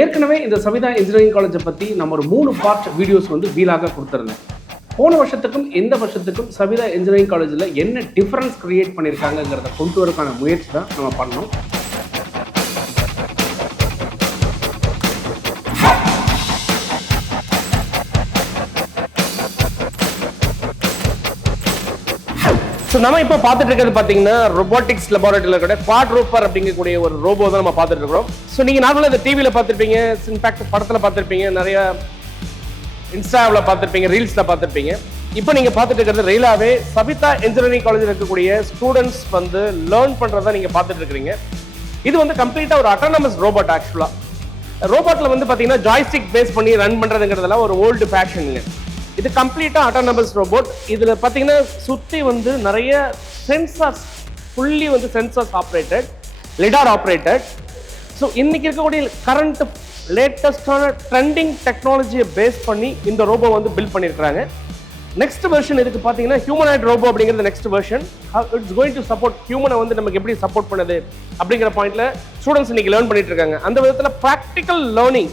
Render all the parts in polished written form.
ஏற்கனவே இந்த சவிதா இன்ஜினியரிங் காலேஜை பற்றி நம்ம ஒரு 3 பார்ட் வீடியோஸ் வீலாக கொடுத்துருந்தேன். போன வருஷத்துக்கும் இந்த வருஷத்துக்கும் சவிதா இன்ஜினியரிங் காலேஜில் என்ன டிஃப்ரென்ஸ் கிரியேட் பண்ணியிருக்காங்கிறத கொண்டு வரக்கான முயற்சி தான் நம்ம பண்ணோம். ஸோ நம்ம இப்போ பார்த்துட்டு இருக்கிறது பார்த்தீங்கன்னா ரொபோட்டிக்ஸ் லெபார்ட்டரியில் இருக்கிற குவாட்ரூப்பர் அப்படிங்கக்கூடிய ஒரு ரோபோ தான் நம்ம பார்த்துட்டு இருக்கிறோம். ஸோ நீங்கள் நார்மலாக இந்த டிவியில் பார்த்துருப்பீங்க, இன்ஃபேக்ட் படத்தில் பார்த்துருப்பீங்க, நிறைய இன்ஸ்டாவில் பார்த்துருப்பீங்க, ரீல்ஸில் பார்த்துருப்பீங்க. இப்போ நீங்கள் பார்த்துட்டு இருக்கிறது ரியலாகவே சவிதா இன்ஜினியரிங் காலேஜில் இருக்கக்கூடிய ஸ்டூடெண்ட்ஸ் லேர்ன் பண்ணுறதை நீங்கள் பார்த்துட்டு இருக்கிறீங்க. இது கம்ப்ளீட்டாக ஒரு அட்டானமஸ் ரோபோட். ஆக்சுவலாக ரோபோட்டில் பார்த்தீங்கன்னா ஜாய்ஸ்டிக் பேஸ் பண்ணி ரன் பண்ணுறதுங்கிறதெல்லாம் ஒரு ஓல்டு ஃபேஷனுங்க. இது கம்ப்ளீட்டாக அட்டானமஸ் ரோபோட். இதில் பார்த்தீங்கன்னா சுற்றி நிறைய sensors, fully sensors operated, lidar operated. So இன்னைக்கு இருக்கக்கூடிய கரண்ட் லேட்டஸ்டான ட்ரெண்டிங் டெக்னாலஜியை பேஸ் பண்ணி இந்த ரோபோ பில்ட் பண்ணியிருக்கிறாங்க. நெக்ஸ்ட் வெர்ஷன் இதுக்கு பார்த்தீங்கன்னா ஹியூமனாய்ட் ரோபோ அப்படிங்கிறது next version. It's going to support ஹியூமனை நமக்கு எப்படி சப்போர்ட் பண்ணுது அப்படிங்கிற பாயிண்ட்ல ஸ்டூடெண்ட்ஸ் இன்னைக்கு லேர்ன் பண்ணிட்டு இருக்காங்க. அந்த விதத்தில் ப்ராக்டிக்கல் லேர்னிங்,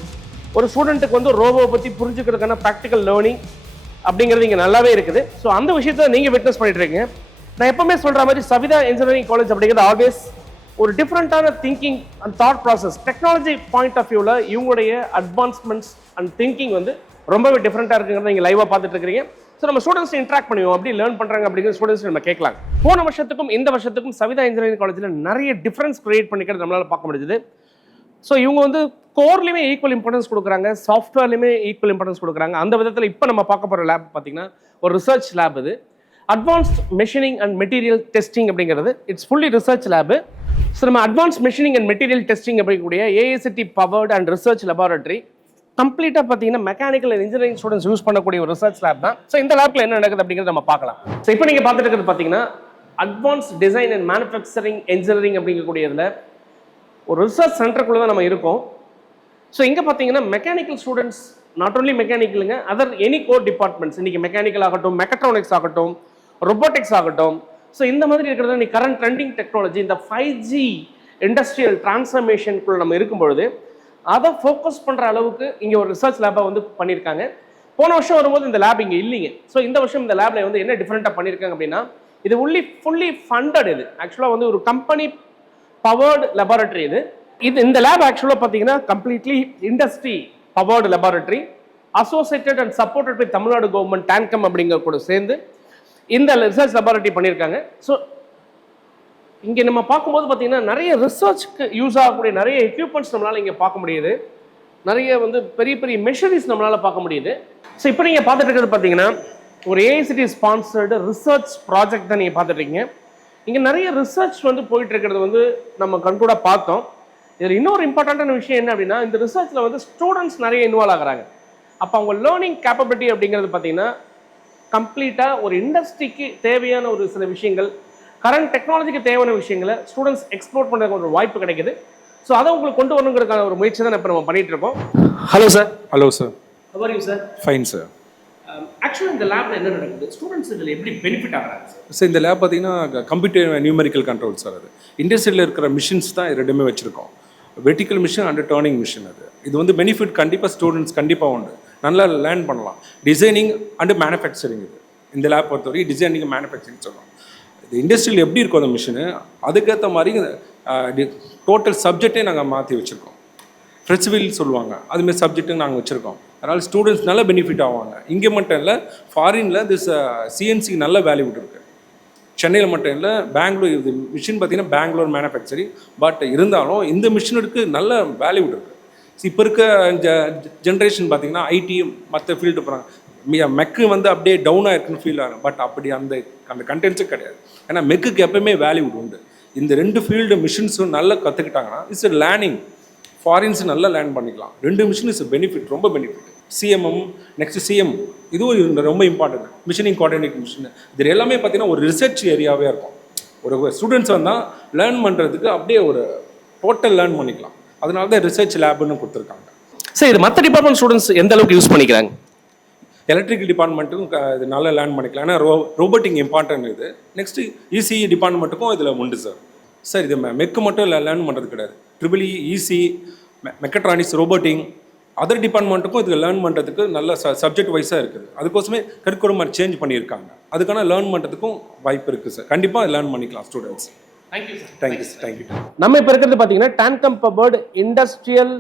ஒரு ஸ்டூடெண்ட்டுக்கு ரோபோவை பற்றி புரிஞ்சுக்கிறதுக்கான ப்ராக்டிக்கல் லேர்னிங் அப்படிங்கிறது இங்கே நல்லாவே இருக்குது. ஸோ அந்த விஷயத்தை நீங்கள் விட்னஸ் பண்ணிட்டு இருக்கீங்க. நான் எப்பவுமே சொல்கிற மாதிரி சவிதா இன்ஜினியரிங் காலேஜ் அப்படிங்கிறது ஆல்வேஸ் ஒரு டிஃப்ரெண்ட்டான thinking and thought process, technology point of வியூவில் இவங்களுடைய அட்வான்ஸ்மெண்ட்ஸ் அண்ட் திங்கிங் ரொம்பவே டிஃப்ரெண்ட்டாக இருக்குங்கிறத நீங்கள் லைவாக பார்த்துட்டு இருக்கிறீங்க. ஸோ நம்ம ஸ்டூடெண்ட்ஸ் இன்ட்ராக்ட் பண்ணுவோம், அப்படி லேர்ன் பண்ணுறாங்க அப்படிங்கிற ஸ்டூடெண்ட்ஸ் நம்ம கேட்கலாம். போன வருஷத்துக்கும் இந்த வருஷத்துக்கும் சவிதா இன்ஜினியரிங் காலேஜில் நிறைய டிஃப்ரென்ஸ் கிரியேட் பண்ணிக்கிறது நம்மளால் பார்க்க முடியுது. ஸோ இவங்க கோர்லையுமே ஈக்குவல் இம்பார்ட்டன்ஸ் கொடுக்குறாங்க, சாஃப்ட்வேர்லையுமே ஈக்குவல் இம்பார்ட்டன்ஸ் கொடுக்குறாங்க. அந்த விதத்தில் இப்போ நம்ம பார்க்க போகிற லேப் பார்த்தீங்கன்னா ஒரு ரிசர்ச் லேப். இது advanced machining and material testing அப்படிங்கிறது it's fully research lab. So நம்ம advance machining and material testing அப்படிங்கக்கூடிய AICTE powered and research laboratory கம்ப்ளீட்டாக பார்த்தீங்கன்னா mechanical and engineering students use பண்ணக்கூடிய ஒரு ரிசர்ச் லேப் தான். ஸோ இந்த லேப்ல என்ன நடக்குது அப்படிங்கிறத நம்ம பார்க்கலாம். ஸோ இப்போ நீங்கள் பார்த்துட்டு இருக்கிறது பார்த்தீங்கன்னா advance design and manufacturing engineering அப்படிங்கக்கூடியதில் ஒரு ரிசர்ச் சென்டருக்குள்ளே தான் நம்ம இருக்கோம். ஸோ இங்கே பார்த்தீங்கன்னா மெக்கானிக்கல் ஸ்டூடெண்ட்ஸ், நாட் ஓன்லி மெக்கானிக்கலுங்க, அதர் எனி கோர் டிபார்ட்மெண்ட்ஸ், இன்னைக்கு மெக்கானிக்கல் ஆகட்டும், மெக்கட்ரானிக்ஸ் ஆகட்டும், ரொபோட்டிக்ஸ் ஆகட்டும். ஸோ இந்த மாதிரி இருக்கிறது இன்னைக்கு கரண்ட் ட்ரெண்டிங் டெக்னாலஜி, இந்த 5G இண்டஸ்ட்ரியல் டிரான்ஸ்ஃபர்மேஷனுக்குள்ள நம்ம இருக்கும்பொழுது அதை ஃபோக்கஸ் பண்ணுற அளவுக்கு இங்கே ஒரு ரிசர்ச் லேபை பண்ணியிருக்காங்க. போன வருஷம் வரும்போது இந்த லேப் இங்கே இல்லைங்க. ஸோ இந்த வருஷம் இந்த லேபில் என்ன டிஃப்ரெண்ட்டாக பண்ணியிருக்காங்க அப்படின்னா, இது ஃபுல்லி ஃபண்டட். இது ஆக்சுவலாக ஒரு கம்பெனி பவர்டு லெபார்ட்டரி. இந்த லேப் ஆக்சுவலாக பார்த்தீங்கன்னா completely industry powered laboratory, associated and supported by Tamil Nadu government TANCAM அப்படிங்கிற கூட சேர்ந்து இந்த ரிசர்ச் லெபார்ட்டரி பண்ணியிருக்காங்க. ஸோ இங்கே நம்ம பார்க்கும்போது பார்த்தீங்கன்னா நிறைய ரிசர்ச்க்கு யூஸ் ஆகக்கூடிய நிறைய எக்யூப்மெண்ட்ஸ் நம்மளால் இங்கே பார்க்க முடியுது. நிறைய பெரிய பெரிய மெஷினரிஸ் நம்மளால் பார்க்க முடியுது. ஸோ இப்போ நீங்கள் பார்த்துட்டு இருக்கிறது பார்த்தீங்கன்னா ஒரு ஏஐசிடி ஸ்பான்சர்டு ரிசர்ச் ப்ராஜெக்ட் தான் நீங்கள் பார்த்துட்டு இருக்கீங்க. இங்கே நிறைய ரிசர்ச் போயிட்டு இருக்கிறது நம்ம கண்கூட பார்த்தோம். இதில் இன்னொரு இம்பார்ட்டண்ட்டான விஷயம் என்ன அப்படின்னா, இந்த ரிசர்ச்சில் ஸ்டூடெண்ட்ஸ் நிறைய இன்வால்வ் ஆகிறாங்க. அப்போ அவங்க லேர்னிங் கேப்பபிலிட்டி அப்படிங்கிறது பார்த்தீங்கன்னா கம்ப்ளீட்டாக ஒரு இண்டஸ்ட்ரிக்கு தேவையான ஒரு சில விஷயங்கள், கரண்ட் டெக்னாலஜிக்கு தேவையான விஷயங்களை ஸ்டூடெண்ட்ஸ் எக்ஸ்ப்ளோர் பண்ணுறதுக்கு ஒரு வாய்ப்பு கிடைக்குது. ஸோ அதை உங்களுக்கு கொண்டு வரணுங்கிறதுக்கான ஒரு முயற்சி தான் இப்போ நம்ம பண்ணிட்டு இருக்கோம். Hello sir. Hello sir. Have are you sir? Fine sir. ஆக்சுவலாக இந்த லேப்ல என்ன நடக்குது, ஸ்டூடெண்ட்ஸ் இதில் எப்படி பெனிஃபிட் ஆகிறாங்க சார்? சார் இந்த லேப் பார்த்தீங்கன்னா கம்ப்யூட்டர் நியூமெரிக்கல் கண்ட்ரோல் சார். அது இண்டஸ்ட்ரியில் இருக்கிற மிஷின்ஸ் தான் ரெண்டுமே வச்சுருக்கோம். Vertical machine and turning machine. இது பெனிஃபிட் கண்டிப்பாக ஸ்டூடெண்ட்ஸ் கண்டிப்பாக உண்டு, நல்லா லேர்ன் பண்ணலாம். Designing and manufacturing. இந்த லேப் பொறுத்தவரைக்கும் டிசைனிங் மேனுஃபேக்சரிங் சொல்லலாம். இது இண்டஸ்ட்ரியில் எப்படி இருக்கும் அந்த மிஷினு, அதுக்கேற்ற மாதிரி டோட்டல் சப்ஜெக்டே நாங்கள் மாற்றி வச்சுருக்கோம். ஃப்ரெஷ்வில் சொல்லுவாங்க, அதுமாரி சப்ஜெக்ட்டு நாங்கள் வச்சுருக்கோம். அதனால் ஸ்டூடெண்ட்ஸ் நல்ல பெனிஃபிட் ஆவாங்க. இங்கே மட்டும் இல்லை, ஃபாரினில் திஸ் சிஎன்சிக்கு நல்ல வேல்யூ இருக்குது. சென்னையில் மட்டும் இல்லை, பெங்களூர். இது மிஷின் பார்த்தீங்கன்னா பெங்களூர் மேனுஃபேக்சரிங். பட் இருந்தாலும் இந்த மிஷினுக்கு நல்ல வேல்யூ இருக்குது. இப்போ இருக்க ஜென்ரேஷன் பார்த்தீங்கன்னா ஐடி மற்ற ஃபீல்டு போகிறாங்க. மெக்கு அப்படியே டவுனாக இருக்குன்னு ஃபீல் ஆகும். பட் அப்படி அந்த கண்டென்ட்ஸும் கிடையாது. ஏன்னா மெக்குக்கு எப்பவுமே வேல்யூ உண்டு. இந்த 2 ஃபீல்டு மிஷின்ஸும் நல்லா கற்றுக்கிட்டாங்கன்னா இட்ஸ் லேர்னிங். ஃபாரின்ஸ் நல்லா லேர்ன் பண்ணிக்கலாம். 2 மிஷின் இஸ் பெனிஃபிட், ரொம்ப பெனிஃபிட். சிஎம்எம், நெக்ஸ்ட் சிஎம், இதுவும் ரொம்ப இம்பார்ட்டன்ட். மிஷினிங் கோஆர்டினேட் மிஷின், இது எல்லாமே பார்த்தீங்கன்னா ஒரு ரிசர்ச் ஏரியாவே இருக்கும். ஒரு ஸ்டூடெண்ட்ஸ் லேர்ன் பண்ணுறதுக்கு அப்படியே ஒரு டோட்டல் லேர்ன் பண்ணிக்கலாம். அதனால தான் ரிசர்ச் லேப்னு கொடுத்துருக்காங்க. சார் இது மற்ற டிபார்ட்மெண்ட் ஸ்டூடெண்ட்ஸ் எந்த அளவுக்கு யூஸ் பண்ணிக்கிறாங்க? எலக்ட்ரிக்கல் டிபார்ட்மெண்ட்டுக்கும் இது நல்லா லேர்ன் பண்ணிக்கலாம். ஏன்னா ரோபோட்டிங் இம்பார்ட்டன்ட். இது நெக்ஸ்ட்டு இசிஇ டிபார்ட்மெண்ட்டுக்கும் இதில் உண்டு சார். சார் இது மெக்கு மட்டும் இல்லை லேர்ன் பண்ணுறது கிடையாது. ட்ரிபிள் இசி மெக்கட்ரானிக்ஸ், ரோபோட்டிங், அதர் டிபார்ட்மெண்ட்டுக்கும் இதுக்கு லேர்ன் பண்ணுறதுக்கு நல்ல சப்ஜெக்ட் வைஸாக இருக்குது. அதுக்கோசமே கரிக்குலம் சேஞ்ச் பண்ணியிருக்காங்க. அதுக்கான லேர்ன் பண்ணுறதுக்கும் வாய்ப்பு இருக்குது சார். கண்டிப்பாக லேர்ன் பண்ணிக்கலாம் students. Thank you sir. Thank you sir. Thank you. நம்ம இப்போ இருக்கிறது பார்த்தீங்கன்னா டான்கம் பவர்ட் இண்டஸ்ட்ரியல்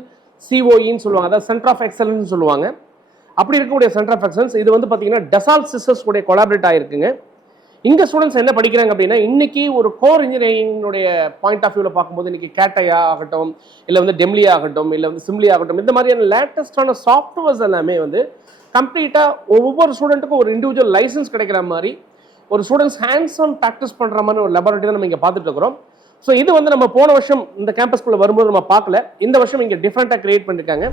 சிஓஇன்னு சொல்லுவாங்க, அதாவது சென்டர் ஆஃப் எக்ஸலன்ஸ் சொல்லுவாங்க. அப்படி இருக்கக்கூடிய சென்டர் ஆஃப் எக்ஸலன்ஸ் இது வந்து பார்த்தீங்கன்னா டசால்ட் சிஸ்டர்ஸ் கூட கொலாபரேட் ஆகிருக்குங்க. இங்கே ஸ்டூடெண்ட்ஸ் என்ன படிக்கிறாங்க அப்படின்னா, இன்னைக்கு ஒரு கோர் இன்ஜினியரிங்குடைய பாயிண்ட் ஆஃப் வியூவில் பார்க்கும்போது இன்னைக்கு கேட்டையா ஆகட்டும், இல்லை வந்து டெம்லி ஆகட்டும், இல்லை வந்து சிம்லி ஆகட்டும், இந்த மாதிரியான லேட்டஸ்டான சாஃப்ட்வேர்ஸ் எல்லாமே வந்து கம்ப்ளீட்டாக ஒவ்வொரு ஸ்டூடெண்ட்டுக்கும் ஒரு இண்டிவிஜுவல் லைசன்ஸ் கிடைக்கிற மாதிரி ஒரு ஸ்டூடெண்ட்ஸ் ஹேண்ட்ஸ் ஆன் ப்ராக்டிஸ் பண்ணுற மாதிரி ஒரு லெபார்ட்டரி தான் நம்ம இங்கே பார்த்துட்டு இருக்கிறோம். ஸோ இது வந்து நம்ம போன வருஷம் இந்த கேம்பஸ்குள்ளே வரும்போது நம்ம பார்க்கல, இந்த வருஷம் இங்கே டிஃப்ரெண்ட்டாக கிரியேட் பண்ணியிருக்காங்க.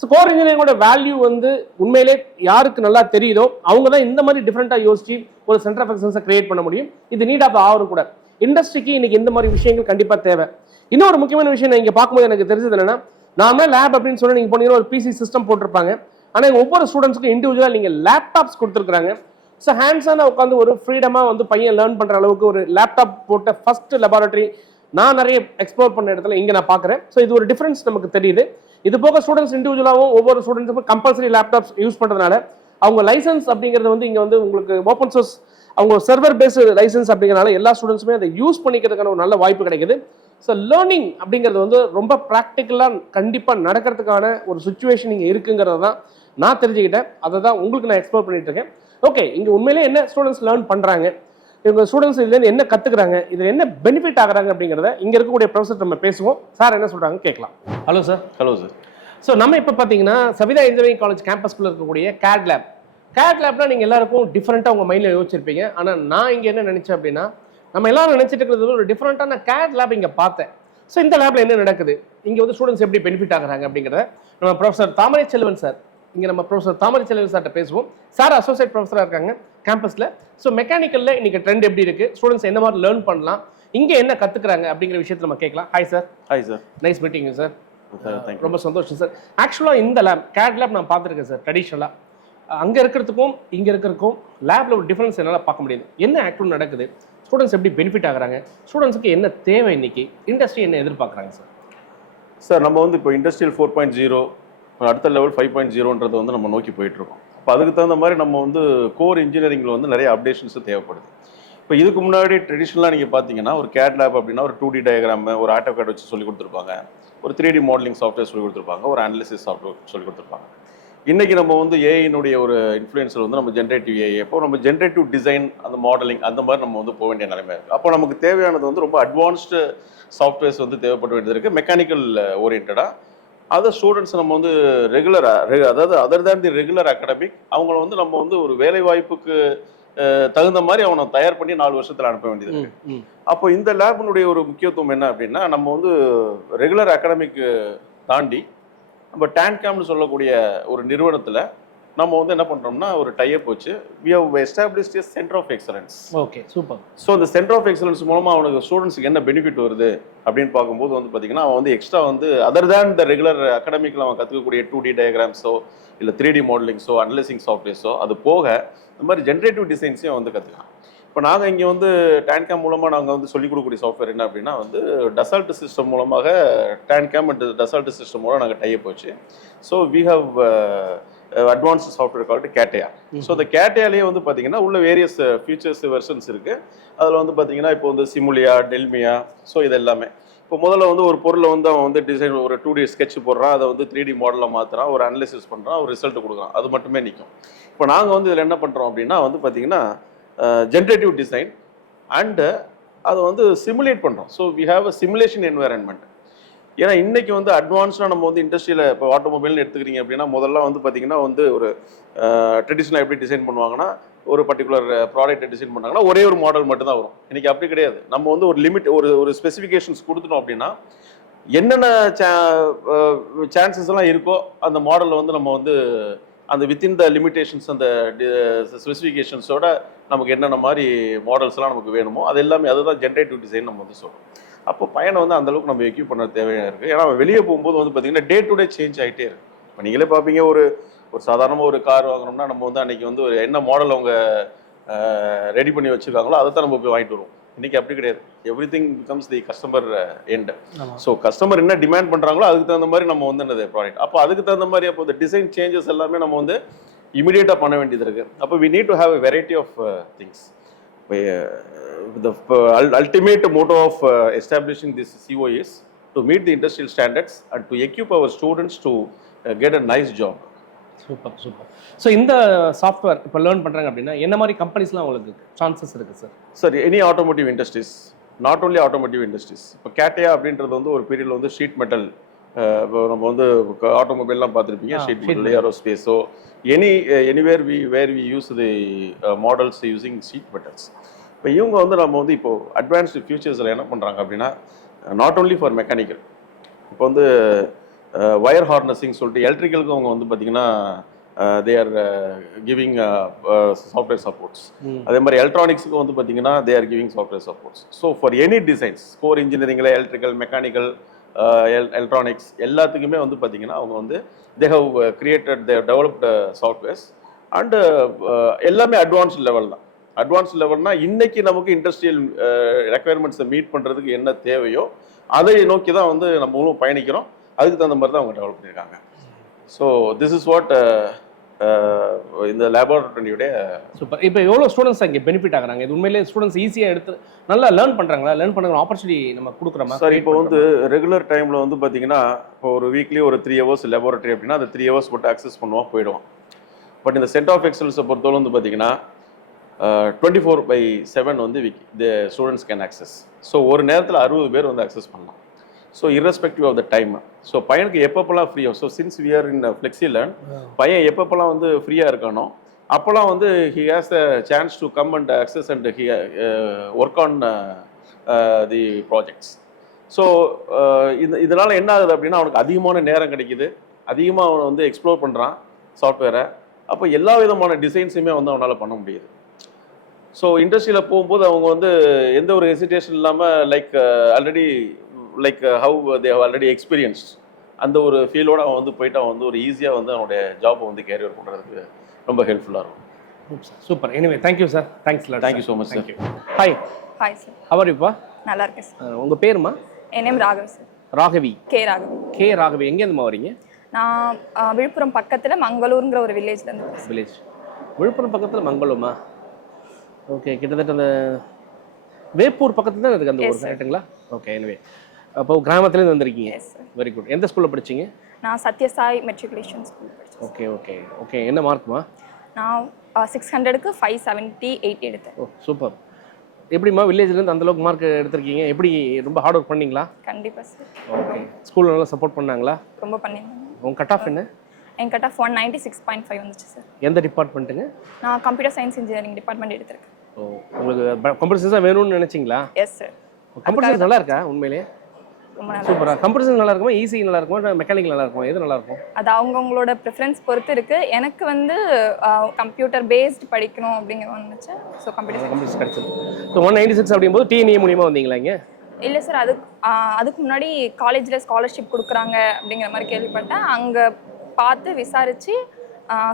ஸோ கோர் இன்ஜினியரிங்கோட வேல்யூ வந்து உண்மையிலே யாருக்கு நல்லா தெரியுதோ அவங்க தான் இந்த மாதிரி டிஃப்ரெண்ட்டாக யோசிச்சு ஒரு சென்டர் ஆஃப் எக்ஸலன்ஸை கிரியேட் பண்ண முடியும். இது நீட் ஆஃப் ஆகும் கூட. இண்டஸ்ட்ரிக்கு இன்னைக்கு இந்த மாதிரி விஷயங்கள் கண்டிப்பாக தேவை. இன்னொரு முக்கியமான விஷயம் நான் இங்கே பார்க்கும்போது எனக்கு தெரிஞ்சது என்னன்னா, நார்மலாக லேப் அப்படின்னு சொல்லி நீங்கள் போனீங்கன்னா ஒரு பிசி சிஸ்டம் போட்டிருப்பாங்க. ஆனால் ஒவ்வொரு ஸ்டூடெண்ட்ஸுக்கும் இண்டிவிஜுவலாக நீங்கள் லேப்டாப்ஸ் கொடுத்துருக்காங்க. ஸோ ஹேண்ட்ஸாக உட்காந்து ஒரு ஃப்ரீடமாக வந்து பையன் லேர்ன் பண்ணுற அளவுக்கு ஒரு லேப்டாப் போட்ட ஃபர்ஸ்ட் லெபார்ட்டரி நான் நிறைய எக்ஸ்ப்ளோர் பண்ண இடத்துல இங்கே நான் பார்க்குறேன். ஸோ இது ஒரு டிஃப்ரென்ஸ் நமக்கு தெரியுது. இது போக ஸ்டூடெண்ட்ஸ் இண்டிவிஜுவலாகவும் ஒவ்வொரு ஸ்டூடெண்ட்ஸுக்கும் கம்பல்சரி லேப்டாப்ஸ் யூஸ் பண்ணுறதுனால அவங்க லைசன்ஸ் அப்படிங்கிறது வந்து இங்கே வந்து உங்களுக்கு ஓப்பன் சோர்ஸ் அவங்க சர்வர் பேஸ்டு லைசன்ஸ் அப்படிங்கிறனால எல்லா ஸ்டூடெண்ட்ஸுமே அதை யூஸ் பண்ணிக்கிறதுக்கான ஒரு நல்ல வாய்ப்பு கிடைக்குது. ஸோ லேர்னிங் அப்படிங்கிறது வந்து ரொம்ப ப்ராக்டிக்கலாக கண்டிப்பாக நடக்கிறதுக்கான ஒரு சுச்சுவேஷன் இங்கே இருக்குங்கிறத தான் நான் தெரிஞ்சுக்கிட்டேன். அதை தான் உங்களுக்கு நான் எக்ஸ்ப்ளோர் பண்ணிட்டு இருக்கேன். ஓகே, இங்கே உண்மையிலே என்ன ஸ்டூடெண்ட்ஸ் லேர்ன் பண்ணுறாங்க, இவங்க ஸ்டூடெண்ட்ஸ் இதுலேருந்து என்ன கற்றுக்குறாங்க, இதில் என்ன பெனிஃபிட் ஆகுறாங்க அப்படிங்கிறத இங்கே இருக்கக்கூடிய ப்ரொஃபஸர் நம்ம பேசுவோம். சார் என்ன சொல்கிறாங்க கேட்கலாம். Hello sir. Hello sir. So நம்ம இப்போ பார்த்தீங்கன்னா சவிதா இன்ஜினியரிங் காலேஜ் கேம்பஸ்குள்ளே இருக்கக்கூடிய கேட் லேப்னா நீங்கள் எல்லாருக்கும் டிஃப்ரெண்ட்டாக உங்கள் மைண்டில் யோசிச்சிருப்பீங்க. ஆனால் நான் இங்கே என்ன நினச்சேன் அப்படின்னா, நம்ம எல்லாரும் நினச்சிட்டு இருக்கிறது ஒரு டிஃப்ரெண்ட்டான கேட் லேப் இங்கே பார்த்தேன். ஸோ இந்த லேபில் என்ன நடக்குது, இங்கே வந்து ஸ்டூடெண்ட்ஸ் எப்படி பெனிஃபிட் ஆகுறாங்க அப்படிங்கிறத நம்ம ப்ரொஃபஸர் தாமரை செல்வன் சார், இங்கே நம்ம ப்ரொஃபஸர் தாமரை செல்வன் சார்கிட்ட பேசுவோம். சார் அசோசியேட் ப்ரொஃபஸராக இருக்காங்க கேம்பஸில். ஸோ மெக்கானிக்கலில் இன்னைக்கு ட்ரெண்ட் எப்படி இருக்குது, ஸ்டூடெண்ட்ஸ் என்ன மாதிரி லேர்ன் பண்ணலாம், இங்கே என்ன கற்றுக்குறாங்க அப்படிங்கிற விஷயத்தை நம்ம கேட்கலாம். Hi sir. Hi sir. Nice meeting sir. ரொம்ப சந்தோஷம் சார். ஆக்சுவலாக இந்த லேப் கேட் லேப் நான் பார்த்துருக்கேன் சார். ட்ரெடிஷ்னலாக அங்கே இருக்கிறதுக்கும் இங்கே இருக்கிறதுக்கும் லேபில் ஒரு டிஃப்ரென்ஸ் என்னால் பார்க்க முடியுது. என்ன ஆக்டிவ் நடக்குது, ஸ்டூடெண்ட்ஸ் எப்படி பெனிஃபிட் ஆகுறாங்க, ஸ்டூடெண்ட்ஸுக்கு என்ன தேவை, இன்னைக்கு இண்டஸ்ட்ரி என்ன எதிர்பார்க்குறாங்க சார்? சார் நம்ம வந்து இப்போ இண்டஸ்ட்ரியல் 4.0 அடுத்த லெவல் 5.0ன்றது வந்து நம்ம நோக்கி போயிட்டுருக்கோம். இப்போ அதுக்கு தகுந்த மாதிரி நம்ம வந்து கோர் இன்ஜினியரிங்கில் வந்து நிறைய அப்டேஷன்ஸ் தேவைப்படுது. இப்போ இதுக்கு முன்னாடி ட்ரெடிஷ்னலாக நீங்கள் பார்த்தீங்கன்னா ஒரு கேட் லேப் அப்படின்னா ஒரு 2D டயக்ராம், ஒரு ஆட்டோகேட் வச்சு சொல்லி கொடுத்துருப்பாங்க, ஒரு 3D மாடலிங் சாஃப்ட்வேர் சொல்லி கொடுத்துருப்பாங்க, ஒரு அனாலிசிஸ் சாஃப்ட்வேர் சொல்லி கொடுத்துருப்பாங்க. இன்றைக்கி நம்ம வந்து ஏஐனுடைய ஒரு இன்ஃப்ளூயன்ஸில் வந்து நம்ம ஜென்ரேட்டிவ் ஏஐ, அப்போ நம்ம ஜென்ரேட்டிவ் டிசைன், அந்த மாடலிங் அந்த மாதிரி நம்ம வந்து போக வேண்டிய நிலைமை இருக்குது. அப்போ நமக்கு தேவையானது வந்து ரொம்ப அட்வான்ஸ்டு சாஃப்ட்வேர்ஸ் வந்து தேவைப்பட வேண்டியது இருக்குது, மெக்கானிக்கல் ஓரியன்டாக. அதை ஸ்டூடெண்ட்ஸ் நம்ம வந்து ரெகுலராக, அதாவது அதர் தேன் தி ரெகுலர் அகாடமிக், அவங்கள வந்து நம்ம வந்து ஒரு வேலை வாய்ப்புக்கு தகுந்த மாதிரி அவனை தயார் பண்ணி 4 வருஷத்தில் அனுப்ப வேண்டியது இருக்கு. அப்போ இந்த லேபினுடைய ஒரு முக்கியத்துவம் என்ன அப்படின்னா, நம்ம வந்து ரெகுலர் அகாடமிக்கு தாண்டி நம்ம டான்காம்னு சொல்லக்கூடிய ஒரு நிறுவனத்தில் நம்ம வந்து என்ன பண்ணுறோம்னா ஒரு டைப் வச்சு we have established a center of excellence. Okay, super. So அந்த சென்டர் ஆஃப் எக்ஸலன்ஸ் மூலமாக அவனுக்கு ஸ்டூடெண்ட்ஸுக்கு என்ன பெனிஃபிட் வருது அப்படின்னு பார்க்கும்போது வந்து பார்த்தீங்கன்னா, அவன் வந்து எக்ஸ்ட்ரா வந்து அதர் தேன் இந்த ரெகுலர் அகாடமிக்கில் அவன் கற்றுக்கக்கூடிய 2D டயக்ராம்ஸோ இல்லை 3D மாடலிங்ஸோ அனலைசிங் சாஃப்ட்வேர்ஸோ அது போக இந்த மாதிரி ஜென்ரேட்டிவ் டிசைன்ஸையும் வந்து கற்றுக்கலாம். இப்போ நாங்கள் இங்கே வந்து டான்காம் மூலமாக நாங்கள் வந்து சொல்லிக் கொடுக்கக்கூடிய சாஃப்ட்வேர் என்ன அப்படின்னா வந்து டசால்ட் சிஸ்டம் மூலமாக டான்காம் அண்ட் டசால்ட் சிஸ்டம் மூலம் நாங்கள் டைப் வச்சு so we have advanced software called CATIA. So அந்த கேட்டையாலேயே வந்து பார்த்தீங்கன்னா உள்ள வேரியஸ் ஃபீச்சர்ஸ் வெர்ஷன்ஸ் இருக்குது. அதில் வந்து பார்த்தீங்கன்னா இப்போ வந்து சிமுலியா, டெல்மியா, ஸோ இது எல்லாமே. இப்போ முதல்ல வந்து ஒரு பொருளை வந்து அவன் வந்து டிசைன் ஒரு 2D ஸ்கெட்ச் போடுறான், அதை வந்து 3D மாடலில் மாற்றுறான், ஒரு அனலிசிஸ் பண்ணுறான், ஒரு ரிசல்ட் கொடுக்குறான், அது மட்டுமே நிற்கும். இப்போ நாங்கள் வந்து இதில் என்ன பண்ணுறோம் அப்படின்னா வந்து பார்த்தீங்கன்னா ஜென்ரேட்டிவ் டிசைன் அண்டு அதை வந்து சிமுலேட் பண்ணுறோம். So we have a simulation environment. ஏன்னா இன்றைக்கி வந்து அட்வான்ஸ்டாக நம்ம வந்து இண்டஸ்ட்ரியில் இப்போ ஆட்டோமொபைல்னு எடுத்துக்கிறீங்க அப்படின்னா முதல்ல வந்து பார்த்திங்கன்னா வந்து ஒரு ட்ரெடிஷ்னலாக எப்படி டிசைன் பண்ணுவாங்கன்னா ஒரு பர்டிகுலர் ப்ராடக்ட்டை டிசைன் பண்ணாங்கன்னா ஒரே ஒரு மாடல் மட்டும்தான் வரும். இன்றைக்கி அப்படி கிடையாது. நம்ம வந்து ஒரு லிமிட் ஒரு ஸ்பெசிஃபிகேஷன்ஸ் கொடுத்துட்டோம் அப்படின்னா என்னென்ன சான்சஸ் எல்லாம் இருக்கோ அந்த மாடலில் வந்து நம்ம வந்து அந்த வித்தின் த லிமிடேஷன்ஸ் அந்த ஸ்பெசிஃபிகேஷன்ஸோட நமக்கு என்னென்ன மாதிரி மாடல்ஸ்லாம் நமக்கு வேணுமோ அது எல்லாமே அதுதான் ஜென்ரேட்டிவ் டிசைன் நம்ம வந்து சொல்கிறோம். அப்போ பையனை வந்து அந்தளவுக்கு நம்ம எக்யூப் பண்ண தேவையாக இருக்குது. ஏன்னா வெளியே போகும்போது வந்து பார்த்திங்கன்னா டே டு டே சேஞ்ச் ஆகிட்டே இருக்குது. இப்போ நீங்களே பார்ப்பீங்க, ஒரு சாதாரணமாக ஒரு கார் வாங்குறோம்னா நம்ம வந்து அன்றைக்கி வந்து ஒரு என்ன மாடல் அவங்க ரெடி பண்ணி வச்சுருக்காங்களோ அதை தான் நம்ம போய் வாங்கிட்டு வருவோம். இன்னைக்கு அப்படி கிடையாது. Every thing becomes the customer end. So customer என்ன டிமாண்ட் பண்ணுறாங்களோ அதுக்கு தகுந்த மாதிரி நம்ம வந்து என்னது ப்ராடக்ட், அப்போ அதுக்கு தகுந்த மாதிரி அப்போ இந்த டிசைன் சேஞ்சஸ் எல்லாமே நம்ம வந்து இமீடியட்டாக பண்ண வேண்டியது இருக்குது. அப்போ we need to have a variety of things. The ultimate motto of establishing this CO is to meet the industrial standards and to equip our students to get a nice job. Super. So இந்த software இப்போ learn பண்ணுறாங்க அப்படின்னா என்ன மாதிரி கம்பெனிஸ்லாம் உங்களுக்கு chances இருக்குது sir? Sir any automotive industries, not only automotive industries. இப்போ கேட்டியா அப்படின்றது வந்து ஒரு பீரியடில் வந்து ஷீட் மெட்டல், இப்போ நம்ம வந்து ஆட்டோமொபைல்லாம் பார்த்துருப்பீங்க, sheet metal, aerospace. So anywhere where we use the models using sheet metals. இப்போ இவங்க வந்து நம்ம வந்து இப்போ அட்வான்ஸ்டு ஃபியூச்சர்ஸில் என்ன பண்ணுறாங்க அப்படின்னா நாட் ஓன்லி ஃபார் மெக்கானிக்கல், இப்போ வந்து வயர் ஹார்னஸிங் சொல்லிட்டு எலக்ட்ரிக்கலுக்கு அவங்க வந்து பார்த்தீங்கன்னா they are giving software supports. அதே மாதிரி எலக்ட்ரானிக்ஸுக்கு வந்து பார்த்தீங்கன்னா they are giving software supports. So for any designs, core இன்ஜினியரிங்கில் எலக்ட்ரிக்கல், மெக்கானிக்கல், எலக்ட்ரானிக்ஸ் எல்லாத்துக்குமே வந்து பார்த்தீங்கன்னா அவங்க வந்து they have created, they developed softwares and எல்லாமே அட்வான்ஸ்ட் லெவல் தான். அட்வான்ஸ் லெவல்னா இன்னைக்கு நமக்கு இண்டஸ்ட்ரியல் ரெக்குயர்மெண்ட்ஸை மீட் பண்ணுறதுக்கு என்ன தேவையோ அதை நோக்கி தான் வந்து நம்மளும் பயணிக்கிறோம். அதுக்கு தகுந்த மாதிரி தான் அவங்க டெவலப் பண்ணியிருக்காங்க. ஸோ திஸ் இஸ் வாட் இந்த லேபரட்டரியுடைய. சூப்பர். இப்போ எவ்வளோ ஸ்டூடெண்ட்ஸ் இங்கே பெனிஃபிட் ஆகுறாங்க? இது உண்மையிலேயே ஸ்டூடெண்ட்ஸ் ஈஸியாக எடுத்து நல்லா லேர்ன் பண்ணுறாங்களா? லேர்ன் பண்ணுற ஆப்பர்ச்சுனிட்டி நம்ம கொடுக்குறோமா சார்? இப்போ வந்து ரெகுலர் டைமில் வந்து பார்த்தீங்கன்னா இப்போ ஒரு வீக்லி ஒரு 3 hours லேபரட்டரி அப்படின்னா அந்த 3 hours மட்டும் அக்சஸ் பண்ணுவோம், போயிடுவோம். பட் இந்த சென்டர் ஆஃப் எக்ஸலன்ஸை பொறுத்தவரை வந்து பார்த்தீங்கன்னா 24/7 வந்து the students can access. So ஒரு நேரத்தில் 60 பேர் வந்து அக்சஸ் பண்ணலாம். So irrespective of the time. So பையனுக்கு எப்பப்பெல்லாம் ஃப்ரீயோ, so since we are in flexi learn, பையன் எப்பப்பெல்லாம் வந்து ஃப்ரீயாக இருக்கானோ அப்போல்லாம் வந்து he has the chance to come and access and he work on the projects. So இதனால் என்ன ஆகுது அப்படின்னா அவனுக்கு அதிகமான நேரம் கிடைக்குது, அதிகமாக அவன் வந்து எக்ஸ்ப்ளோர் பண்ணுறான் சாஃப்ட்வேரை. அப்போ எல்லா விதமான டிசைன்ஸுமே வந்து அவனால் பண்ண முடியுது. ஸோ இண்டஸ்ட்ரியில் போகும்போது அவங்க வந்து எந்த ஒரு ஹெசிடேஷன் இல்லாமல் already how they have already experienced அந்த ஒரு ஃபீலோடு அவன் வந்து போயிட்டு அவன் வந்து ஒரு ஈஸியாக வந்து அவனுடைய ஜாப்பை வந்து கேரியர் பண்ணுறதுக்கு ரொம்ப ஹெல்ப்ஃபுல்லாக இருக்கும். Super. Anyway thank you sir. Thanks. Thank you so much sir. Hi. Hi sir. How யூப்பா? நல்லா இருக்கேன் சார். உங்கள் பேருமா? என் name Raghavi sir. Raghavi. K Raghavi. எங்கேருந்துமா வரீங்க? நான் விழுப்புரம் பக்கத்தில் மங்களூருங்கிற ஒரு வில்லேஜ்லேருந்து. வில்லேஜ் விழுப்புரம் பக்கத்தில் மங்களூருமா? ஓகே. கிட்டத்தட்ட அந்த வேப்பூர் பக்கத்தில் தான் இருக்குது அந்த ஊர், கரெக்டுங்களா? ஓகே. எனிவே அப்போ கிராமத்துலேருந்து வந்திருக்கீங்க. Very good. எந்த ஸ்கூலில் படிச்சிங்க? நான் சத்யசாய் மெட்ரிகுலேஷன் ஸ்கூல் படித்தேன். ஓகே. என்ன மார்க்மா? நான் 600க்கு 578 எடுத்தேன். ஓ சூப்பர். எப்படிம்மா வில்லேஜ்லேருந்து அந்தளவுக்கு மார்க் எடுத்திருக்கீங்க? எப்படி ரொம்ப ஹார்ட் ஒர்க் பண்ணீங்களா? கண்டிப்பாக சார். ஓகே. ஸ்கூலில் நல்லா சப்போர்ட் பண்ணாங்களா? ரொம்ப பண்ணியிருந்தேன். உங்கள் கட் ஆஃப் என்ன? என் கட் ஆஃப் 196.5 வந்துச்சு சார். எந்த டிபார்ட்மெண்ட்டுங்க? நான் கம்ப்யூட்டர் சயின்ஸ் இன்ஜினியரிங் டிபார்ட்மெண்ட் எடுத்திருக்கேன். ஓ, உங்களுக்கு கம்ப்யூட்டர் சயின்ஸாக வேணும்னு நினச்சிங்களா? Yes sir. கம்ப்யூட்டர் சயின்ஸ் நல்லா இருக்கா உண்மையிலே? ரொம்ப நல்லா. சூப்பராக. கம்ப்யூட்டர் சயின்ஸ் நல்லா இருக்குமா, ஈஸி நல்லா இருக்குமா, மெக்கானிக்கல் நல்லா இருக்குமா, எது நல்லா இருக்கும்? அது அவங்கவுங்களோட ப்ரிஃபரன்ஸ் பொறுத்து இருக்குது. எனக்கு வந்து கம்ப்யூட்டர் பேஸ்ட் படிக்கணும் அப்படிங்கிற வந்துச்சு. ஸோ கம்ப்யூட்டர் கிடைச்சது. ஸோ 196 அப்படிங்கும்போது டிஎன்ஏ மூலியமாக வந்தீங்களா இங்கே? இல்லை சார், அதுக்கு முன்னாடி காலேஜில் ஸ்காலர்ஷிப் கொடுக்குறாங்க அப்படிங்கிற மாதிரி கேள்விப்பட்டேன். அங்கே பார்த்து விசாரித்து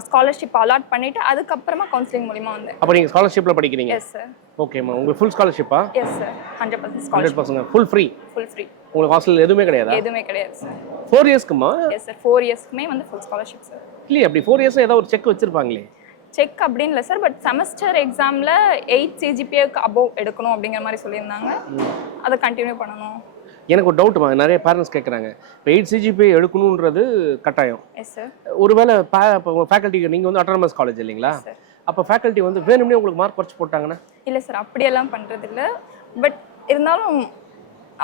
ஸ்காலர்ஷிப் அலாட் பண்ணிவிட்டு அதுக்கப்புறமா கவுன்சிலிங் மூலிமா வந்தேன். அப்போ நீங்கள் ஸ்காலர்ஷிப்பில் படிக்கிறீங்க? Yes sir. ஓகேம்மா. உங்களுக்கு ஃபுல் ஸ்காலர்ஷிப்பா? Yes sir. 100% scholarship. 100% full free? Full free. உங்களுக்கு ஹாஸ்டல் எதுவுமே கிடையாதா? எதுவுமே கிடையாது சார். 4 இயர்ஸ்க்குமா? Yes sir. 4 இயர்ஸ்க்குமே வந்து ஃபுல் ஸ்காலர்ஷிப் சார். இல்லையே, அப்படி 4 இயர்ஸ் ஏதாவது ஒரு செக் வச்சிருப்பாங்களே? செக் அப்படின்னு இல்லை சார், பட் செமஸ்டர் எக்ஸாமில் 8 CGPAக்கு அபோவ் எடுக்கணும் அப்படிங்கிற மாதிரி சொல்லியிருந்தாங்க. அதை கண்டினியூ பண்ணணும். எனக்கு ஒரு டவுட்டுமா, நிறைய பேரண்ட்ஸ் கேட்குறாங்க, இப்போ 8 CGPA எடுக்கணுன்றது கட்டாயம். Yes sir. ஒருவேளை ஃபேக்கல்ட்டி, நீங்கள் வந்து அட்டானமஸ் காலேஜ் இல்லைங்களா, அப்போ ஃபேக்கல்ட்டி வந்து வேணும்னே உங்களுக்கு மார்க் குறைச்சி போட்டாங்கன்னா? இல்லை சார், அப்படியெல்லாம் பண்ணுறது இல்லை. பட் இருந்தாலும்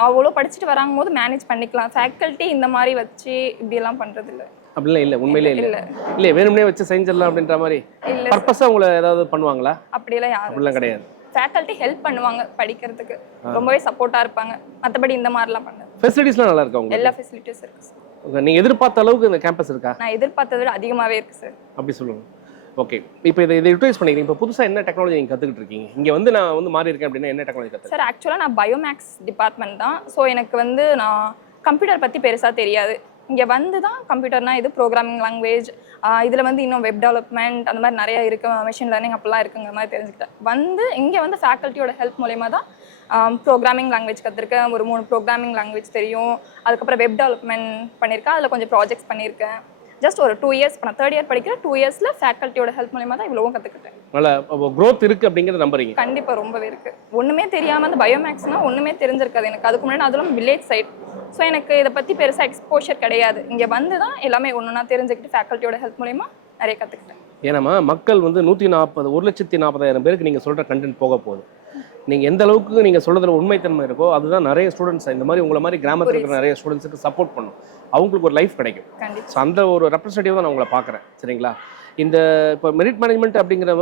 அவ்வளோ படிச்சுட்டு வராங்க போது மேனேஜ் பண்ணிக்கலாம். ஃபேக்கல்ட்டி இந்த மாதிரி வச்சு இப்படியெல்லாம் பண்ணுறது இல்லை. அப்படிலாம் இல்லை, உண்மையிலே இல்லை. இல்லை வேணும்னே வச்சு செஞ்சிடலாம் அப்படின்ற மாதிரி இல்லை. பர்பஸாக உங்களை ஏதாவது பண்ணுவாங்களா? அப்படியெல்லாம் யாரும் அப்படிலாம் கிடையாது. ஃபேக்கல்ட்டி ஹெல்ப் பண்ணுவாங்க, படிக்கிறதுக்கு ரொம்பவே சப்போர்ட்டாக இருப்பாங்க. மற்றபடி இந்த மாதிரிலாம் பண்ணது. ஃபெசிலிட்டிஸ்லாம் நல்லா இருக்கா உங்களுக்கு? எல்லா ஃபெசிலிட்டிஸ் இருக்குது சார். நீங்கள் எதிர்பார்த்த அளவுக்கு இந்த கேம்பஸ் இருக்கா? நான் எதிர்பார்த்ததை விட அதிகமாகவே இருக்குது சார். அப்படி சொல்லுங்கள். ஓகே. இப்போ இதை யூட்டிலைஸ் பண்ணிக்கிறீங்க. இப்போ புதுசாக என்ன டெக்னாலஜி நீங்கள் கற்றுக்கிட்டு இருக்கீங்க? இங்கே வந்து நான் வந்து மாறி இருக்கேன் அப்படின்னா என்ன டெக்னாலஜி கற்றுக்கேன்? சார், ஆக்சுவலாக நான் பயோமேக்ஸ் டிபார்ட்மெண்ட் தான். ஸோ எனக்கு வந்து நான் கம்ப்யூட்டர் பற்றி பெருசாக தெரியாது. இங்கே வந்து தான் கம்ப்யூட்டர்னா இது ப்ரோக்ராமிங் லாங்குவேஜ், இதில் வந்து இன்னும் வெப் டெவலப்மெண்ட் அந்த மாதிரி நிறைய இருக்குது, மெஷின் லேர்னிங் அப்படிலாம் இருக்குங்கிற மாதிரி தெரிஞ்சுக்கிட்டேன். வந்து இங்கே வந்து ஃபேக்கல்ட்டியோட ஹெல்ப் மூலயமா தான் ப்ரோக்ராமிங் லாங்குவேஜ் கற்றுருக்கேன். ஒரு 3 ப்ரோக்ராமிங் லாங்குவேஜ் தெரியும். அதுக்கப்புறம் வெப் டெவலப்மெண்ட் பண்ணியிருக்கேன். அதில் கொஞ்சம் ப்ராஜெக்ட்ஸ் பண்ணியிருக்கேன். ஜஸ்ட் ஒரு 2 இயர்ஸ் நான் 3rd இயர் படிக்கிறேன். 2 இயர்ஸில் ஃபேக்கல்ட்டியோட ஹெல்ப் மூலயமா தான் இவ்வளவும் கற்றுக்கிட்டேன். நல்ல க்ரோத் இருக்குது அப்படிங்கிறத நம்புறீங்க? கண்டிப்பாக ரொம்பவே இருக்குது. ஒன்றுமே தெரியாமல் அந்த பயோமேக்ஸ்னால் ஒன்றுமே தெரிஞ்சிருக்காது எனக்கு. அதுக்கு முன்னாடி அதெல்லாம் வில்லேஜ் சைட். ஸோ எனக்கு இதை பற்றி பெருசாக எக்ஸ்போஷர் கிடையாது. இங்கே வந்து தான் எல்லாமே ஒன்றுனா தெரிஞ்சுக்கிட்டு ஃபேக்கல்ட்டியோட ஹெல்ப் மூலயமா நிறைய கற்றுக்கிட்டேன். ஏன்னாமா மக்கள் வந்து 140,000 பேருக்கு நீங்கள் சொல்கிற கண்டென்ட் போக போகுது. நீங்கள் எந்த அளவுக்கு நீங்கள் சொல்கிறதுல உண்மைத்தன்மை இருக்கோ அதுதான் நிறைய ஸ்டூடெண்ட்ஸ் இந்த மாதிரி உங்களை மாதிரி கிராமத்தில் இருக்கிற நிறைய ஸ்டூடெண்ட்ஸுக்கு சப்போர்ட் பண்ணும். அவங்களுக்கு ஒரு லைஃப் கிடைக்கும். ஸோ அந்த ஒரு ரெப்ரஸன்டேட்டிவ் தான் நான் உங்களை பார்க்குறேன். சரிங்களா? இந்த இப்போ மெரிட் மேனேஜ்மெண்ட் அப்படிங்கிற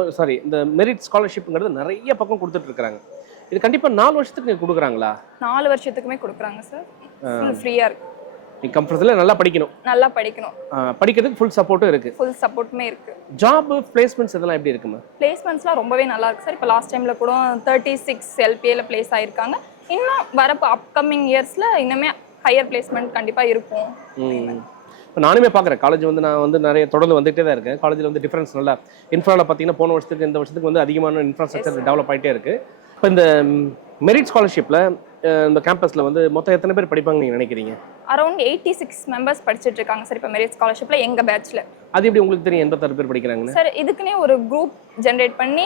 இந்த மெரிட் ஸ்காலர்ஷிப்புங்கிறது நிறைய பக்கம் கொடுத்துட்ருக்காங்க. இது கண்டிப்பாக 4 வருஷத்துக்கு நீங்கள் கொடுக்குறாங்களா? 4 வருஷத்துக்குமே கொடுக்குறாங்க சார். ஃப்ரீயாக இருக்குது. நீங்கள் கம்ஃபர்டபுளாக நல்லா படிக்கணும். படிக்கிறதுக்கு ஃபுல் சப்போர்ட்டும் இருக்குது. ஃபுல் சப்போர்ட்டுமே இருக்குது. ஜாப் பிளேஸ்மெண்ட்ஸ் இதெல்லாம் எப்படி இருக்குமா? பிளேஸ்மெண்ட்ஸ்லாம் ரொம்பவே நல்லா இருக்குது சார். இப்போ லாஸ்ட் டைமில் கூட 36 LPAல பிளேஸ் ஆகிருக்காங்க. இன்னும் வரப்போ அப்கமிங் இயர்ஸில் இன்னுமே ஹையர் பிளேஸ்மெண்ட் கண்டிப்பாக இருக்கும். இப்போ நானுமே பார்க்குறேன். காலேஜ் வந்து நான் வந்து நிறைய தொடர்ந்து வந்துகிட்டே தான் இருக்கேன். காலேஜில் வந்து டிஃப்ரென்ஸ் நல்லா இன்ஃப்ராவில் பார்த்தீங்கன்னா போன வருஷத்துக்கு இந்த வருஷத்துக்கு வந்து அதிகமான இன்ஃப்ராஸ்ட்ரக்சர் டெவலப் ஆகிட்டே இருக்குது. இப்போ இந்த மெரிட் ஸ்காலர்ஷிப்பில் இந்த கேம்பஸில் வந்து மொத்தம் எத்தனை பேர் படிப்பாங்க நீங்கள் நினைக்கிறீங்க? அரௌண்ட் 86 மெம்பர்ஸ் படிச்சுட்டு இருக்காங்க சார் இப்போ மெரிட் ஸ்காலர்ஷிப்பில் எங்கள் பேட்சில். அது எப்படி உங்களுக்கு தெரியும் 86 பேர் படிக்கிறாங்க சார்? இதுக்குன்னே ஒரு குரூப் ஜென்ரேட் பண்ணி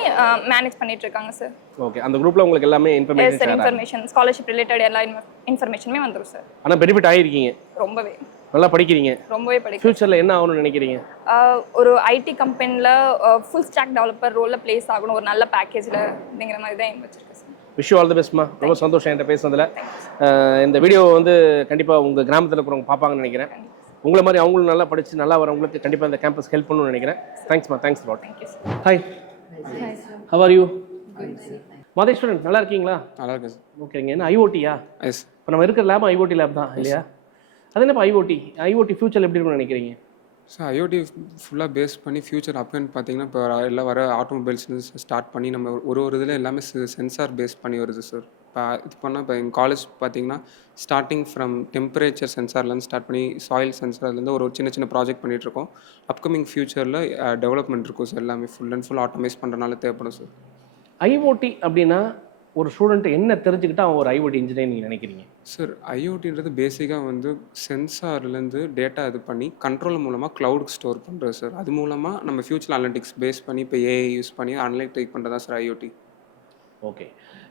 மேனேஜ் பண்ணிட்டு இருக்காங்க சார். ஓகே. அந்த குரூப்பில் உங்களுக்கு எல்லாமே இன்ஃபர்மேஷன் ஸ்காலர்ஷிப் ரிலேட்டட் எல்லா இன்ஃபர்மேஷனுமே வந்துடும் சார். ஆனால் பெனிஃபிட் ஆகிருக்கீங்க? ரொம்பவே. நல்லா படிக்கிறீங்க? ரொம்பவே படிக்கிறேன். ஃபியூச்சரில் என்ன ஆகணும்னு நினைக்கிறீங்க? ஒரு ஐடி கம்பெனியில் ஃபுல் ஸ்டாக் டெவலப்பர் ரோலில் பிளேஸ் ஆகணும் ஒரு நல்ல பேக்கேஜில் அப்படிங்கிற மாதிரி தான் எய்ம் வச்சிருக்கேன் sir. Wish you all the பெஸ்ட்மா. ரொம்ப சந்தோஷம் என்கிட்ட பேசுனதில். இந்த வீடியோ வந்து கண்டிப்பாக உங்கள் கிராமத்தில் இருக்கிறவங்க பார்ப்பாங்கன்னு நினைக்கிறேன். உங்களை மாதிரி அவங்களும் நல்லா படித்து நல்லா வரவங்களுக்கு கண்டிப்பாக இந்த கேம்பஸ் ஹெல்ப் பண்ணணும்னு நினைக்கிறேன். தேங்க்ஸ்மா. Thanks lot. Hi. How are you? Matheswaran நல்லா இருக்கீங்களா? நல்லா இருக்கு சார். ஓகேங்க. என்ன ஐஓடியா? எஸ். இப்போ நம்ம இருக்கிற லேப் ஐஓடி லேப் தான் இல்லையா? அது என்னப்பா ஐஓடி ஃபியூச்சர் எப்படி இருக்கும்னு நினைக்கிறீங்க? சார் ஐஓடி ஃபுல்லாக பேஸ் பண்ணி ஃபியூச்சர் அப்கன்னு பார்த்தீங்கன்னா இப்போ எல்லாம் வர ஆட்டோமொபைல்ஸ் ஸ்டார்ட் பண்ணி நம்ம ஒரு இதில் எல்லாமே சென்சார் பேஸ் பண்ணி வருது சார். இப்போ இது பண்ணால் இப்போ எங்கள் காலேஜ் பார்த்தீங்கன்னா ஸ்டார்டிங் ஃப்ரம் டெம்பரேச்சர் சென்சார்லேருந்து ஸ்டார்ட் பண்ணி சாயில் சென்சார்லேருந்து ஒரு சின்ன சின்ன ப்ராஜெக்ட் பண்ணிகிட்ருக்கோம். அப்கமிங் ஃபியூச்சரில் டெவலப்மெண்ட் இருக்கும் சார். எல்லாமே ஃபுல் அண்ட் ஃபுல் ஆட்டோமைஸ் பண்ணுறனால தேவைப்படும் சார். ஐஓடி அப்படின்னா ஒரு ஸ்டூடெண்ட் என்ன தெரிஞ்சுக்கிட்டா அவன் ஒரு ஐஓடி இன்ஜினியர் நீங்கள் நினைக்கிறீங்க? சார் ஐஓடின்றது பேசிக்காக வந்து சென்சார்லேருந்து டேட்டா இது பண்ணி கண்ட்ரோல் மூலமாக க்ளவுடுக்கு ஸ்டோர் பண்ணுறது சார். அது மூலமாக நம்ம ஃபியூச்சர் அனலிட்டிக்ஸ் பேஸ் பண்ணி இப்போ ஏஐ யூஸ் பண்ணி அனலிட்டிக் பண்ணுறதா சார் ஐஓடி. ஓகே.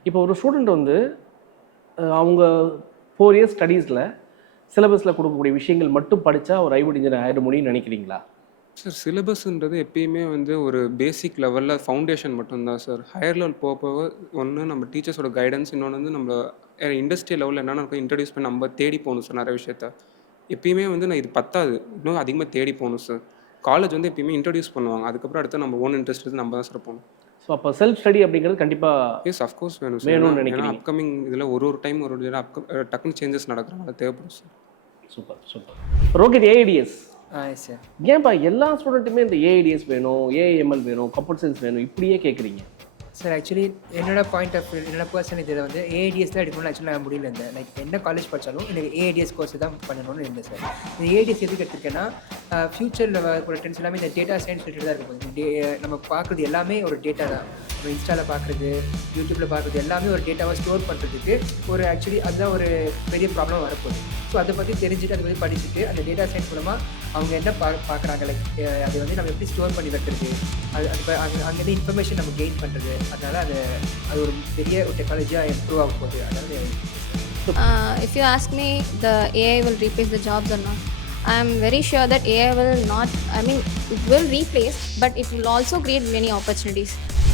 இப்போ ஒரு ஸ்டூடெண்ட் வந்து அவங்க 4 இயர்ஸ் ஸ்டடீஸில் சிலபஸில் கொடுக்கக்கூடிய விஷயங்கள் மட்டும் படித்தா ஒரு ஐஓடி இன்ஜினியர் ஆகிட முடியும்னு நினைக்கிறீங்களா? சார் சிலபஸ்ன்றது எப்பயுமே வந்து ஒரு பேசிக் லெவலில் ஃபவுண்டேஷன் மட்டும்தான் சார். ஹையர் லெவல் போக ஒன்று நம்ம டீச்சர்ஸோட கைடன்ஸ், இன்னொன்று வந்து நம்ம இண்டஸ்ட்ரியல் லெவலில் என்னென்ன இருக்கும் இன்ட்ரடியூஸ் பண்ணி நம்ம தேடி போகணும் சார். நிறைய விஷயத்த எப்பயுமே வந்து நான் இது பத்தாது, இன்னும் அதிகமாக தேடி போகணும் சார். காலேஜ் வந்து எப்பயுமே இன்ட்ரடியூஸ் பண்ணுவாங்க, அதுக்கப்புறம் அடுத்து நம்ம ஓன் இன்ட்ரெஸ்ட் எடுத்து நம்ம தான் சார் போகணும். ஸோ அப்போ செல்ஃப் ஸ்டடி அப்படிங்கிறது கண்டிப்பாக எஸ் அஃப்கோர்ஸ் வேணும் சார். ஏன்னா அப்கமிங் இதில் ஒரு டைம் ஒரு டக்குன்னு சேஞ்சஸ் நடக்கிறனால தேவைப்படும் sir. Super. Rohit, AIDS sir ஏன்பா எல்லா ஸ்டூடெண்ட்டுமே இந்த ஏஐடிஎஸ் வேணும், ஏஐஎம்எல் வேணும், கம்ப்யூட்டர் சயின்ஸ் வேணும் இப்படியே கேட்குறீங்க? சார் ஆக்சுவலி என்னோட பாயிண்ட் ஆஃப் வியூ, என்னோட பர்சன் இதில் வந்து ஏஐடிஎஸ் தான் எடுக்கணும்னு ஆக்சுவலாக முடியல இருந்தேன். லைக் என்ன காலேஜ் படித்தாலும் எனக்கு ஏஐடிஎஸ் கோர்ஸ் தான் பண்ணணும்னு இருந்தேன் சார். இந்த ஏஐடிஎஸ் எதுக்கு எடுத்துருக்கேன்னா ஃபியூச்சரில் ஒரு டென்ஸ் எல்லாமே இந்த டேட்டா சயின்ஸ் ரிலேட்டட் தான் இருக்கும். நம்ம பார்க்குறது எல்லாமே ஒரு டேட்டா தான். நம்ம இன்ஸ்டாவில் பார்க்குறது, யூடியூப்பில் பார்க்குறது எல்லாமே ஒரு டேட்டாவை ஸ்டோர் பண்ணுறதுக்கு ஒரு ஆக்சுவலி அதுதான் ஒரு பெரிய ப்ராப்ளம் வரப்போகுது. ஸோ அதை பற்றி தெரிஞ்சுட்டு அதை பற்றி படிச்சுட்டு அந்த டேட்டா சயின்ஸ் மூலமாக அவங்க என்ன பார்க்குறாங்க, லைக் அதை வந்து நம்ம எப்படி ஸ்டோர் பண்ணி வைக்கிறது, அங்கேருந்து இன்ஃபர்மேஷன் நம்ம கெயின் பண்ணுறது, அதனால் அது ஒரு பெரிய ஒரு டெக்னாலஜியாக இம்ப்ரூவ் ஆக போகுது. அதனால் if you ask me the AI will replace the jobs or not, I am very sure that AI will not, I mean it will replace, but it will also create many opportunities.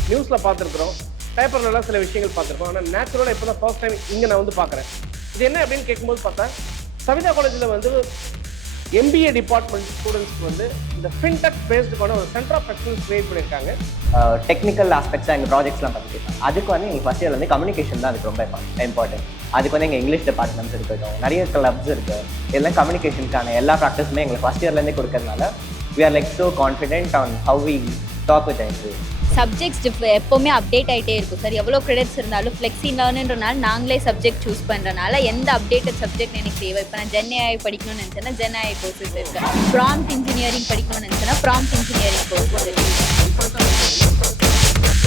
நியூஸில் பார்த்துருக்குறோம், பேப்பர்லலாம் சில விஷயங்கள் பார்த்துருக்கோம். ஆனால் நேச்சுரலாக இப்போ தான் first time இங்கே நான் வந்து பார்க்குறேன். இது என்ன அப்படின்னு கேட்கும்போது பார்த்தா சவிதா காலேஜில் வந்து MBA டிபார்ட்மெண்ட் ஸ்டூடெண்ட்ஸ்க்கு வந்து இந்த ஃபின்டெக் பேஸ்டுக்கான ஒரு சென்டர் ஆஃப் எக்ஸலன்ஸ் கிரியேட் பண்ணியிருக்காங்க. டெக்னிக்கல் ஆஸ்பெக்ட்ஸாக எங்கள் ப்ராஜெக்ட்ஸ்லாம் பார்த்துருக்கோம். அதுக்கு வந்து எங்கள் ஃபஸ்ட் இயர் வந்து கம்யூனிகேஷன் தான் அதுக்கு ரொம்ப இம்பார்ட்டன்ட். அதுக்கு வந்து எங்கள் இங்கிலீஷ் டிபார்ட்மெண்ட்ஸ் இருக்கட்டும், நிறைய கிளப்ஸ் இருக்குது. இதெல்லாம் கம்யூனிகேஷனுக்கான எல்லா ப்ராக்டிஸுமே எங்களுக்கு ஃபஸ்ட் இயர்லேருந்தே கொடுக்கறதுனால we are like so confident on how we talk with the interview. Subjects எப்போவுமே அப்டேட் ஆகிட்டே இருக்கும் சார். எவ்வளோ கிரெடிட்ஸ் இருந்தாலும் ஃப்ளெக்ஸி லேர்னுன்றனால நாங்களே சப்ஜெக்ட் சூஸ் பண்ணுறனால எந்த அப்டேட்டட் சப்ஜெக்ட் எனக்கு தேவை. இப்போ நான் ஜென்ஏஐ படிக்கணும்னு நினச்சேன்னா ஜென்ஏஐ கோர்சஸ் இருக்குது. ப்ராம்ப்ட் இன்ஜினியரிங் படிக்கணும்னு நினச்சேன்னா ப்ராம்ப்ட் இன்ஜினியரிங் கோர்சஸ் இருக்குது.